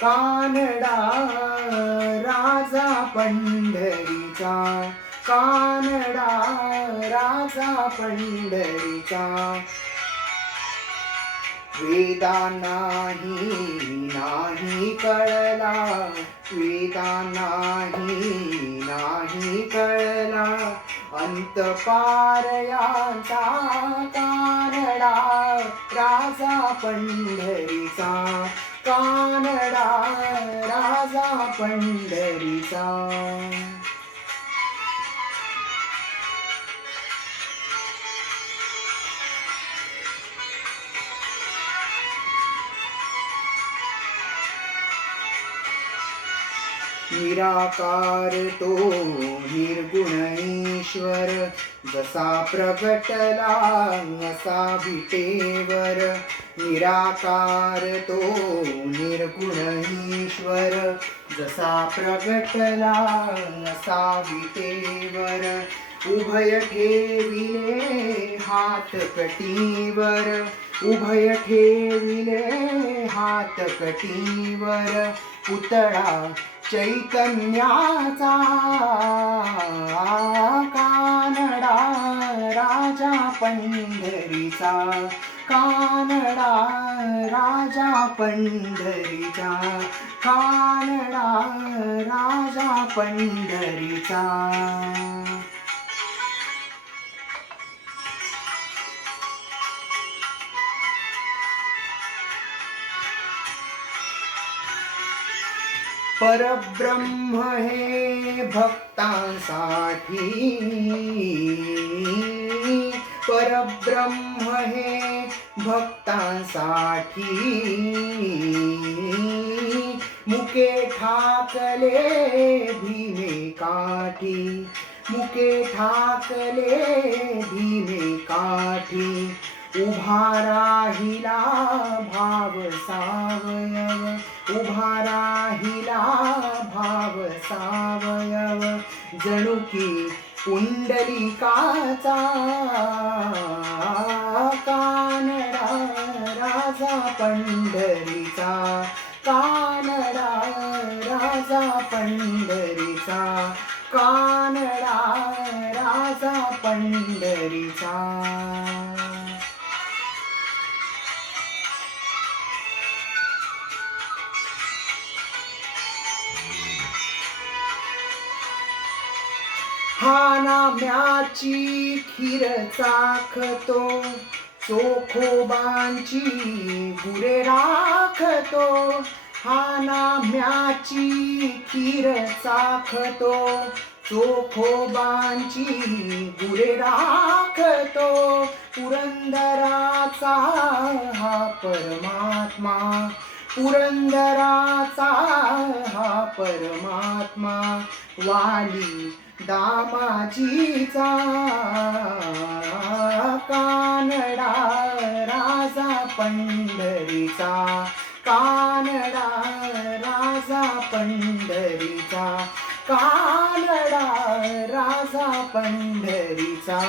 कानडा राजा पंढरीचा, कानडा राजा पंढरीचा. वेदा नाही कळला, वेदा नाही कळला, अंतपारयांचा कानडा राजा पंढरीचा, कानडा राजा पंढरीचा. निराकार तो निर्गुण ईश्वर, जसा प्रगटला असा विटेवर. निराकार तो निर्गुण ईश्वर, जसा प्रगटला असा विटेवर. उभय ठेविले हात कटीवर, उभय ठेविले हात कटीवर. पुतळा चैतन्याचा, कानडा राजा पंढरीचा, कानडा राजा पंढरीचा, कानडा राजा पंढरीचा. परब्रह्म हे भक्तांसाठी, परब्रह्म हे भक्तांसाठी. मुके ठाकले भीमे काठी, मुके ठाकले भीमे काठी. उभा राहिला भाव सावयव, उभा राहिला भाव सावयव. जणू की पुंडलिकाचा कानडा राजा पंढरीचा, कानडा राजा पंढरीचा, कानडा राजा पंढरीचा. हा नाम्याची खीर चाखतो, चोखोबांची गुरे राखतो. हा नाम्याची खीर चाखतो, चोखोबांची गुरे राखतो. पुरंदराचा हा परमात्मा, पुरंदराचा हा परमात्मा. वाली दामाजीचा कानडा राजा पंढरीचा, कानडा राजा पंढरीचा, कानडा राजा पंढरीचा.